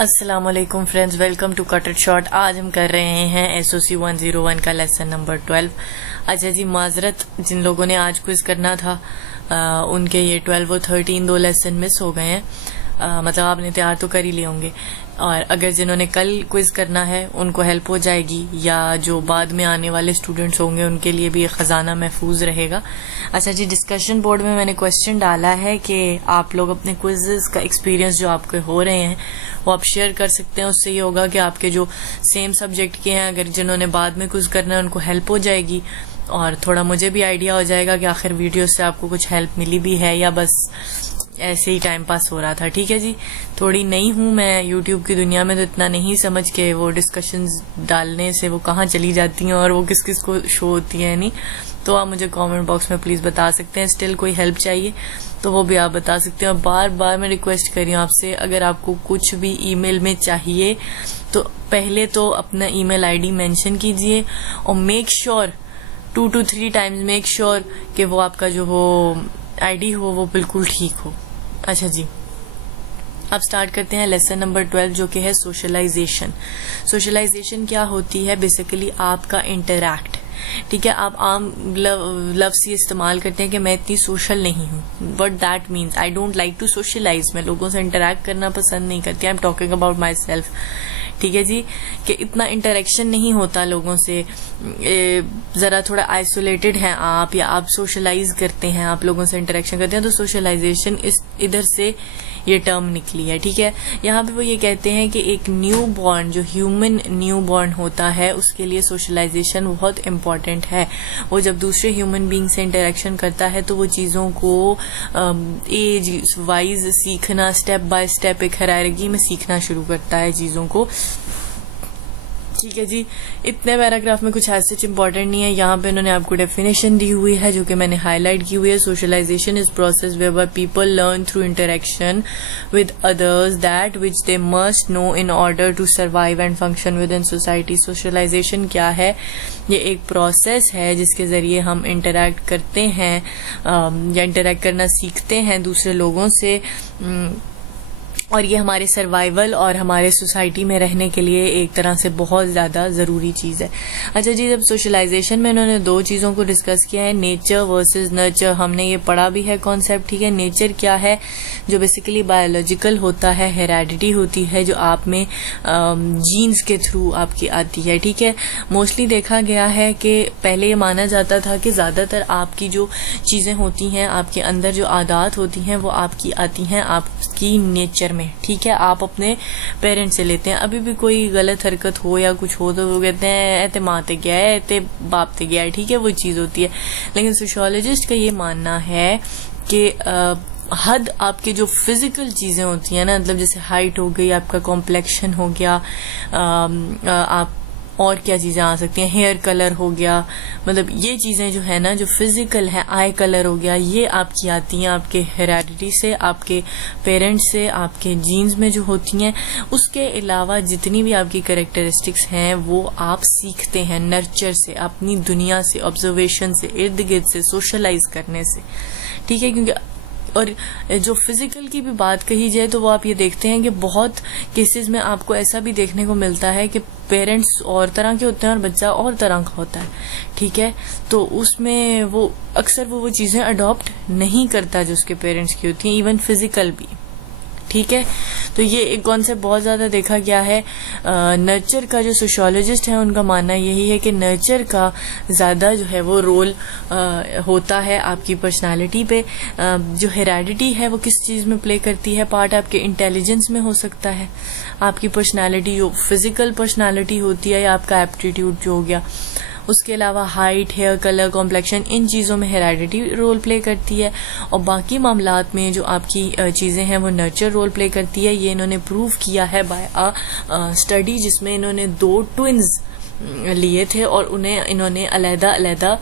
السلام علیکم friends, welcome to cut it short. آج ہم کر رہے ہیں SOC 101 کا لیسن نمبر 12. اچھا جی، معذرت جن لوگوں نے آج کوئز کرنا تھا ان کے یہ 12 اور 13 دو لیسن مس ہو گئے ہیں. مطلب آپ نے تیار تو کر ہی لیے ہوں گے، اور اگر جنہوں نے کل کوئز کرنا ہے ان کو ہیلپ ہو جائے گی، یا جو بعد میں آنے والے اسٹوڈنٹس ہوں گے ان کے لیے بھی یہ خزانہ محفوظ رہے گا. اچھا جی، ڈسکشن بورڈ میں نے کوشچن ڈالا ہے کہ آپ لوگ اپنے کوئزز کا ایکسپیرینس جو آپ کے ہو رہے ہیں وہ آپ شیئر کر سکتے ہیں. اس سے یہ ہوگا کہ آپ کے جو سیم سبجیکٹ کے ہیں، اگر جنہوں نے بعد میں کوئز کرنا ہے ان کو ہیلپ ہو جائے گی، اور تھوڑا مجھے بھی آئیڈیا ہو جائے گا کہ آخر ویڈیو سے آپ کو کچھ ہیلپ ملی بھی ہے یا بس ایسے ہی ٹائم پاس ہو رہا تھا. ٹھیک ہے جی، تھوڑی نئی ہوں میں یوٹیوب کی دنیا میں، تو اتنا نہیں سمجھ کے وہ ڈسکشنز ڈالنے سے وہ کہاں چلی جاتی ہیں اور وہ کس کس کو شو ہوتی ہیں. نہیں تو آپ مجھے کامنٹ باکس میں پلیز بتا سکتے ہیں. اسٹل کوئی ہیلپ چاہیے تو وہ بھی آپ بتا سکتے ہیں. اور بار بار میں ریکویسٹ کر رہی ہوں آپ سے، اگر آپ کو کچھ بھی ای میل میں چاہیے تو پہلے تو اپنا ای میل ID مینشن کیجئے، اور make sure 2 to 3 times make sure کہ وہ آپ کا جو ہو ID ہو وہ بالکل ٹھیک ہو. اچھا جی، اب سٹارٹ کرتے ہیں لیسن نمبر 12 جو کہ ہے سوشلائزیشن. سوشلائزیشن کیا ہوتی ہے؟ بیسیکلی آپ کا انٹریکٹ. ٹھیک ہے، آپ عام لفظ یہ استعمال کرتے ہیں کہ میں اتنی سوشل نہیں ہوں. But that means I don't like to socialize. میں لوگوں سے انٹریکٹ کرنا پسند نہیں کرتی. I am talking about myself. ٹھیک ہے جی، کہ اتنا انٹریکشن نہیں ہوتا لوگوں سے، ذرا تھوڑا آئسولیٹڈ ہیں آپ، یا آپ سوشلائز کرتے ہیں، آپ لوگوں سے انٹریکشن کرتے ہیں. تو سوشلائزیشن ادھر سے یہ ٹرم نکلی ہے. ٹھیک ہے، یہاں پہ وہ یہ کہتے ہیں کہ ایک نیو بورن، جو ہیومن نیو بورن ہوتا ہے، اس کے لیے سوشلائزیشن بہت امپورٹنٹ ہے. وہ جب دوسرے ہیومن بینگ سے انٹریکشن کرتا ہے تو وہ چیزوں کو ایج وائز سیکھنا، اسٹیپ بائی اسٹیپ ایک ہیرارکی میں سیکھنا شروع کرتا ہے چیزوں کو. ٹھیک ہے جی، اتنے پیراگراف میں کچھ ایسے امپورٹنٹ نہیں ہے. یہاں پہ انہوں نے آپ کو ڈیفینیشن دی ہوئی ہے جو کہ میں نے ہائی لائٹ کی ہوئی ہے. Socialization is process whereby people learn through interaction with others that which they must know in order to survive and function within society. Socialization کیا ہے؟ یہ ایک پروسیس ہے جس کے ذریعے ہم انٹریکٹ کرتے ہیں یا انٹریکٹ کرنا سیکھتے ہیں دوسرے لوگوں سے، اور یہ ہمارے سروائیول اور ہمارے سوسائٹی میں رہنے کے لیے ایک طرح سے بہت زیادہ ضروری چیز ہے. اچھا جی، جب سوشلائزیشن میں انہوں نے دو چیزوں کو ڈسکس کیا ہے، نیچر ورسز نرچر. ہم نے یہ پڑھا بھی ہے کانسیپٹ. ٹھیک ہے، نیچر کیا ہے؟ جو بیسیکلی بایولوجیکل ہوتا ہے، ہیریڈیٹی ہوتی ہے، جو آپ میں جینز کے تھرو آپ کی آتی ہے. ٹھیک ہے، موسٹلی دیکھا گیا ہے کہ پہلے یہ مانا جاتا تھا کہ زیادہ تر آپ کی جو چیزیں ہوتی ہیں، آپ کے اندر جو عادات ہوتی ہیں، وہ آپ کی آتی ہیں آپ کی نیچر میں. ٹھیک ہے، آپ اپنے پیرنٹ سے لیتے ہیں. ابھی بھی کوئی غلط حرکت ہو یا کچھ ہو تو وہ کہتے ہیں ایتے ماں تے گیا ہے، ایتے باپ تے گیا ہے. ٹھیک ہے، وہ چیز ہوتی ہے. لیکن سوشیولوجسٹ کا یہ ماننا ہے کہ حد آپ کے جو فزیکل چیزیں ہوتی ہیں نا، مطلب جیسے ہائٹ ہو گئی، آپ کا کمپلیکشن ہو گیا، آپ اور کیا چیزیں آ سکتی ہیں، ہیئر کلر ہو گیا، مطلب یہ چیزیں جو ہے نا، جو فزیکل ہے، آئی کلر ہو گیا، یہ آپ کی آتی ہیں آپ کے ہیریڈیٹی سے، آپ کے پیرنٹس سے، آپ کے جینز میں جو ہوتی ہیں. اس کے علاوہ جتنی بھی آپ کی کریکٹرسٹکس ہیں وہ آپ سیکھتے ہیں نرچر سے، اپنی دنیا سے، آبزرویشن سے، ارد گرد سے، سوشلائز کرنے سے. ٹھیک ہے، کیونکہ اور جو فزیکل کی بھی بات کہی جائے تو وہ آپ یہ دیکھتے ہیں کہ بہت کیسز میں آپ کو ایسا بھی دیکھنے کو ملتا ہے کہ پیرنٹس اور طرح کے ہوتے ہیں اور بچہ اور طرح کا ہوتا ہے. ٹھیک ہے، تو اس میں وہ اکثر وہ چیزیں اڈاپٹ نہیں کرتا جو اس کے پیرنٹس کی ہوتی ہیں، ایون فزیکل بھی. ٹھیک ہے، تو یہ ایک کانسیپٹ بہت زیادہ دیکھا گیا ہے. نرچر کا جو سوشیولوجسٹ ہے ان کا ماننا یہی ہے کہ نرچر کا زیادہ جو ہے وہ رول ہوتا ہے آپ کی پرسنالٹی پہ. جو ہیریڈیٹی ہے وہ کس چیز میں پلے کرتی ہے پارٹ؟ آپ کے انٹیلیجنس میں ہو سکتا ہے. آپ کی پرسنالٹی جو فزیکل پرسنالٹی ہوتی ہے یا آپ کا ایپٹیٹیوڈ جو ہو گیا، اس کے علاوہ ہائٹ، ہیئر کلر، کمپلیکشن، ان چیزوں میں ہیریڈیٹی رول پلے کرتی ہے. اور باقی معاملات میں جو آپ کی چیزیں ہیں وہ نرچر رول پلے کرتی ہے. یہ انہوں نے پروف کیا ہے بائی اسٹڈی جس میں انہوں نے 2 ٹوئنز لیے تھے اور انہوں نے علیحدہ علیحدہ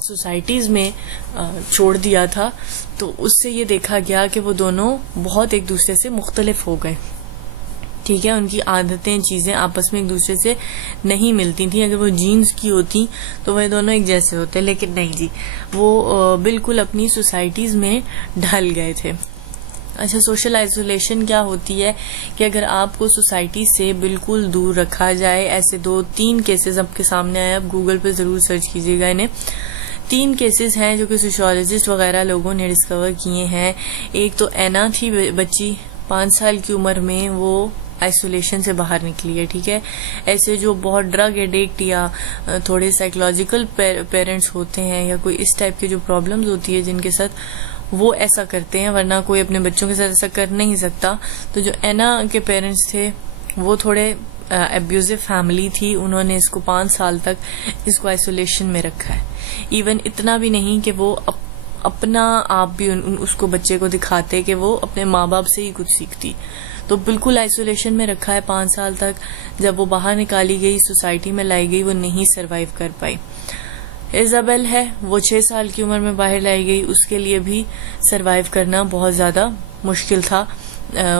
سوسائٹیز میں چھوڑ دیا تھا. تو اس سے یہ دیکھا گیا کہ وہ دونوں بہت ایک دوسرے سے مختلف ہو گئے. ٹھیک ہے، ان کی عادتیں، چیزیں آپس میں ایک دوسرے سے نہیں ملتی تھیں. اگر وہ جینز کی ہوتی تو وہ دونوں ایک جیسے ہوتے، لیکن نہیں جی، وہ بالکل اپنی سوسائٹیز میں ڈھل گئے تھے. اچھا، سوشل آئسولیشن کیا ہوتی ہے کہ اگر آپ کو سوسائٹی سے بالکل دور رکھا جائے. ایسے 2-3 کیسز آپ کے سامنے آئے, آپ گوگل پہ ضرور سرچ کیجیے گا انہیں. 3 کیسز ہیں جو کہ سوشیولوجسٹ وغیرہ لوگوں نے ڈسکور کیے ہیں. ایک تو اینا تھی بچی 5 سال کی عمر میں, وہ آئسولیشن سے باہر نکلی ہے. ٹھیک ہے, ایسے جو بہت ڈرگ ایڈکٹ یا تھوڑے سائیکولوجیکل پیرنٹس ہوتے ہیں یا کوئی اس ٹائپ کی جو پرابلمز ہوتی ہے جن کے ساتھ, وہ ایسا کرتے ہیں, ورنہ کوئی اپنے بچوں کے ساتھ ایسا کر نہیں سکتا. تو جو اینا کے پیرنٹس تھے وہ تھوڑے ابیوزو فیملی تھی, انہوں نے اس کو 5 سال تک اس کو آئسولیشن میں رکھا ہے. ایون اتنا بھی نہیں کہ وہ اپنا آپ بھی اس کو بچے کو دکھاتے کہ وہ اپنے ماں باپ سے ہی کچھ سیکھتی. تو بالکل آئسولیشن میں رکھا ہے 5 سال تک. جب وہ باہر نکالی گئی, سوسائٹی میں لائی گئی, وہ نہیں سروائیو کر پائی. ایزابیل ہے, وہ 6 سال کی عمر میں باہر لائی گئی, اس کے لیے بھی سروائیو کرنا بہت زیادہ مشکل تھا.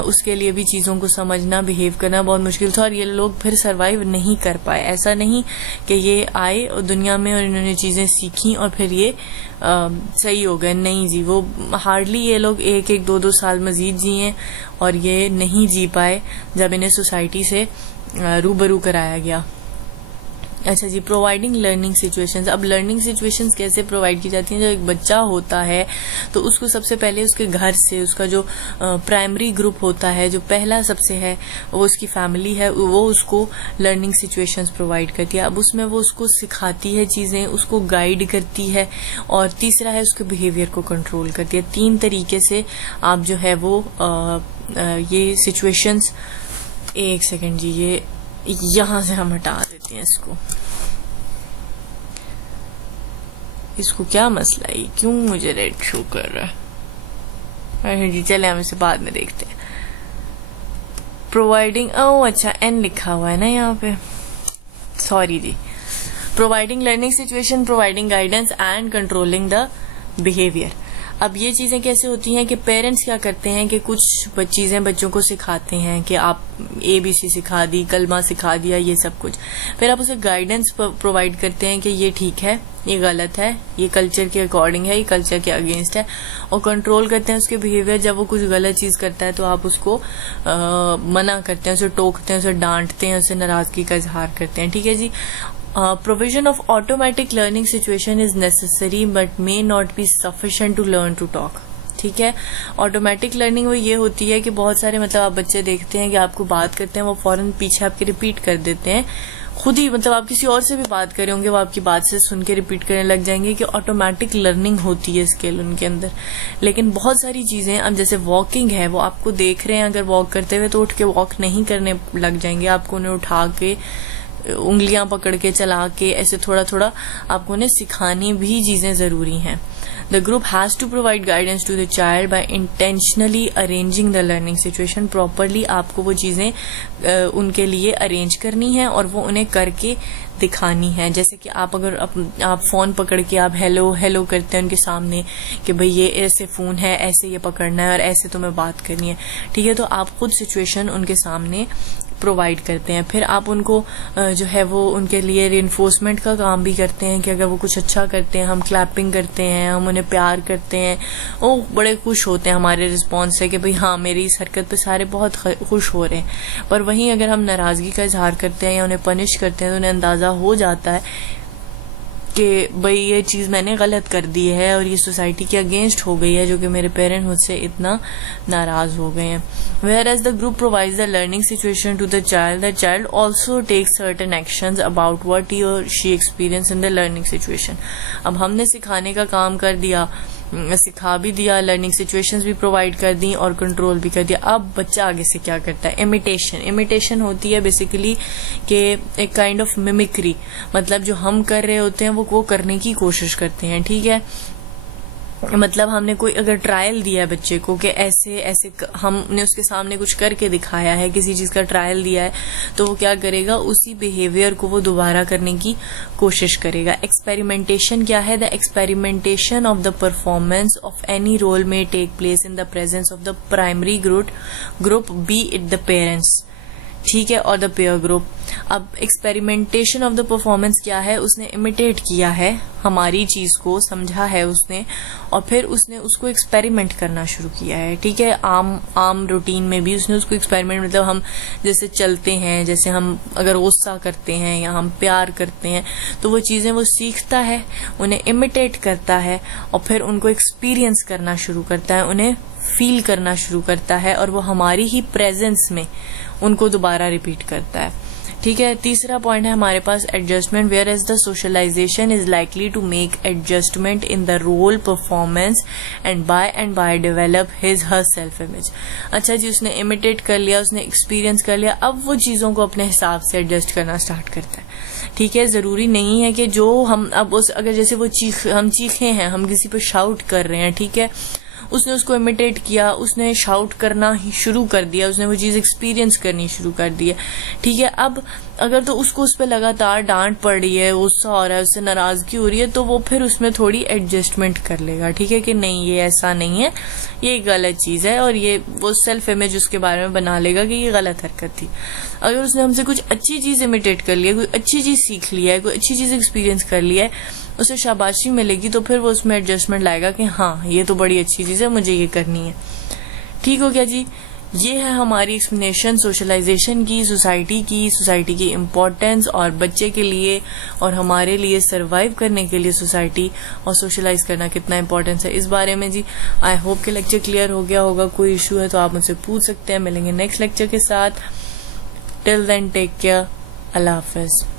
اس کے لیے بھی چیزوں کو سمجھنا, بہیو کرنا بہت مشکل تھا, اور یہ لوگ پھر سروائیو نہیں کر پائے. ایسا نہیں کہ یہ آئے دنیا میں اور انہوں نے چیزیں سیکھیں اور پھر یہ صحیح ہو گئے. نہیں جی, وہ ہارڈلی یہ لوگ 1-2 سال مزید جیے اور یہ نہیں جی پائے جب انہیں سوسائٹی سے روبرو کرایا گیا. اچھا جی, پرووائڈنگ لرننگ سچویشنز. اب لرننگ سچویشنز کیسے پرووائڈ کی جاتی ہیں؟ جب ایک بچہ ہوتا ہے تو اس کو سب سے پہلے اس کے گھر سے, اس کا جو پرائمری گروپ ہوتا ہے, جو پہلا سب سے ہے وہ اس کی فیملی ہے, وہ اس کو لرننگ سچویشنز پرووائڈ کرتی ہے. اب اس میں وہ اس کو سکھاتی ہے چیزیں, اس کو گائیڈ کرتی ہے, اور تیسرا ہے اس کے بیہیویئر کو کنٹرول کرتی ہے. 3 طریقے سے آپ جو ہے وہ یہ سچویشنز. ایک سیکنڈ جی, یہ یہاں سے ہم ہٹا دیتے ہیں اس کو کیا مسئلہ ہے, کیوں مجھے ریڈ شو کر رہا ہے؟ جی چلے ہم اسے بعد میں دیکھتے ہیں. پرووائڈنگ, اچھا این لکھا ہوا ہے نا یہاں پہ, سوری جی. Providing learning situation, providing guidance and controlling the behaviour. اب یہ چیزیں کیسے ہوتی ہیں کہ پیرنٹس کیا کرتے ہیں کہ کچھ چیزیں بچوں کو سکھاتے ہیں کہ آپ ABC سکھا دی, کلمہ سکھا دیا, یہ سب کچھ. پھر آپ اسے گائیڈنس پرووائڈ کرتے ہیں کہ یہ ٹھیک ہے, یہ غلط ہے, یہ کلچر کے اکارڈنگ ہے, یہ کلچر کے اگینسٹ ہے, اور کنٹرول کرتے ہیں اس کے بیہیویئر. جب وہ کچھ غلط چیز کرتا ہے تو آپ اس کو منع کرتے ہیں, اسے ٹوکتے ہیں, اسے ڈانٹتے ہیں, اسے ناراضگی کا اظہار کرتے ہیں. ٹھیک ہے جی. Provision of automatic learning situation is necessary but may not be sufficient to learn to talk. ٹھیک ہے, آٹومیٹک لرننگ وہ یہ ہوتی ہے کہ بہت سارے آپ بچے دیکھتے ہیں کہ آپ کو بات کرتے ہیں, وہ فوراً پیچھے آپ کے ریپیٹ کر دیتے ہیں خود ہی. آپ کسی اور سے بھی بات کریں ہوں گے, وہ آپ کی بات سے سن کے ریپیٹ کرنے لگ جائیں گے, کہ آٹومیٹک لرننگ ہوتی ہے اسکل ان کے اندر. لیکن بہت ساری چیزیں, اب جیسے واکنگ ہے, وہ آپ کو دیکھ رہے ہیں اگر واک کرتے ہوئے, تو اٹھ کے واک نہیں کرنے لگ جائیں گے. آپ کو انہیں اٹھا کے, انگلیاں پکڑ کے, چلا کے, ایسے تھوڑا تھوڑا آپ کو انہیں سکھانی بھی چیزیں ضروری ہیں. The group has to provide guidance to the child by intentionally arranging the learning situation properly. آپ کو وہ چیزیں ان کے لیے ارینج کرنی ہیں اور وہ انہیں کر کے دکھانی ہے. جیسے کہ اگر آپ فون پکڑ کے آپ ہیلو ہیلو کرتے ہیں ان کے سامنے کہ بھئی یہ ایسے فون ہے, ایسے یہ پکڑنا ہے اور ایسے تمہیں بات کرنی ہے. ٹھیک ہے, تو آپ خود سچویشن ان کے سامنے پرووائڈ کرتے ہیں. پھر آپ ان کو جو ہے وہ ان کے لیے ری انفورسمنٹ کا کام بھی کرتے ہیں کہ اگر وہ کچھ اچھا کرتے ہیں, ہم کلیپنگ کرتے ہیں, ہم انہیں پیار کرتے ہیں, وہ بڑے خوش ہوتے ہیں ہمارے رسپانس سے کہ بھئی ہاں میری اس حرکت پہ سارے بہت خوش ہو رہے ہیں. پر وہیں اگر ہم ناراضگی کا اظہار کرتے ہیں یا انہیں پنش کرتے ہیں تو انہیں اندازہ ہو جاتا ہے کہ بھئی یہ چیز میں نے غلط کر دی ہے اور یہ سوسائٹی کے اگینسٹ ہو گئی ہے, جو کہ میرے پیرنٹ مجھ سے اتنا ناراض ہو گئے ہیں. Whereas the group provides the learning situation to the child also takes certain actions about what he or she experienced in the learning situation. اب ہم نے سکھانے کا کام کر دیا, سکھا بھی دیا, لرننگ سچویشنز بھی پرووائڈ کر دی اور کنٹرول بھی کر دیا. اب بچہ آگے سے کیا کرتا ہے؟ امیٹیشن ہوتی ہے بیسیکلی کہ ایک کائنڈ آف میمکری, مطلب جو ہم کر رہے ہوتے ہیں وہ کرنے کی کوشش کرتے ہیں. ٹھیک ہے, مطلب ہم نے کوئی اگر ٹرائل دیا ہے بچے کو کہ ایسے ایسے, ہم نے اس کے سامنے کچھ کر کے دکھایا ہے, کسی چیز کا ٹرائل دیا ہے, تو وہ کیا کرے گا, اسی بیہیویئر کو وہ دوبارہ کرنے کی کوشش کرے گا. ایکسپیریمنٹیشن کیا ہے؟ The experimentation of the performance of any role میں take place in the presence of the primary group be it the parents. ٹھیک ہے, اور دا پیئر گروپ. اب ایکسپیریمنٹیشن آف دا پرفارمنس کیا ہے؟ اس نے امیٹیٹ کیا ہے ہماری چیز کو، سمجھا ہے اس نے، اور پھر اس نے اس کو ایکسپیریمنٹ کرنا شروع کیا ہے. ٹھیک ہے، عام روٹین میں بھی اس نے اس کو ایکسپیریمنٹ، مطلب ہم جیسے چلتے ہیں، جیسے ہم اگر غصہ کرتے ہیں یا ہم پیار کرتے ہیں تو وہ چیزیں وہ سیکھتا ہے، انہیں امیٹیٹ کرتا ہے اور پھر ان کو ایکسپیرینس کرنا شروع کرتا ہے، انہیں فیل کرنا شروع کرتا ہے، اور وہ ہماری ہی پریزنس میں ان کو دوبارہ ریپیٹ کرتا ہے. ٹھیک ہے، تیسرا پوائنٹ ہے ہمارے پاس adjustment, whereas the socialization is likely to make adjustment in the role performance and by develop his her self image. اچھا جی، اس نے امیٹیٹ کر لیا، اس نے ایکسپیرینس کر لیا، اب وہ چیزوں کو اپنے حساب سے ایڈجسٹ کرنا اسٹارٹ کرتا ہے. ٹھیک ہے، ضروری نہیں ہے کہ جو ہم اب اگر جیسے وہ ہم چیخے ہیں، ہم کسی پہ شاؤٹ کر رہے ہیں، ٹھیک ہے، اس نے اس کو امیٹیٹ کیا، اس نے شاؤٹ کرنا ہی شروع کر دیا، اس نے وہ چیز ایکسپیرینس کرنی شروع کر دی ہے. ٹھیک ہے، اب اگر تو اس کو اس پہ لگاتار ڈانٹ پڑ رہی ہے، غصہ ہو رہا ہے، اس سے ناراضگی ہو رہی ہے، تو وہ پھر اس میں تھوڑی ایڈجسٹمنٹ کر لے گا. ٹھیک ہے کہ نہیں، یہ ایسا نہیں ہے، یہ غلط چیز ہے، اور یہ وہ سیلف امیج اس کے بارے میں بنا لے گا کہ یہ غلط حرکت تھی. اگر اس نے ہم سے کچھ اچھی چیز امیٹیٹ کر لی ہے، کوئی اچھی چیز سیکھ لی ہے، کوئی اچھی چیز ایکسپیرینس کر لی ہے، اسے شاباشی ملے گی، تو پھر وہ اس میں ایڈجسٹمنٹ لائے گا کہ ہاں یہ تو بڑی اچھی چیز ہے، مجھے یہ کرنی ہے. ٹھیک ہو گیا جی، یہ ہے ہماری ایکسپلینیشن سوشلائزیشن کی، سوسائٹی کی امپورٹینس، اور بچے کے لیے اور ہمارے لیے سروائیو کرنے کے لیے سوسائٹی اور سوشلائز کرنا کتنا امپورٹینس ہے اس بارے میں. جی آئی ہوپ کہ لیکچر کلیئر ہو گیا ہوگا. کوئی ایشو ہے تو آپ مجھ سے پوچھ سکتے ہیں. ملیں گے نیکسٹ لیکچر کے ساتھ. ٹل دین ٹیک کیئر. اللہ حافظ.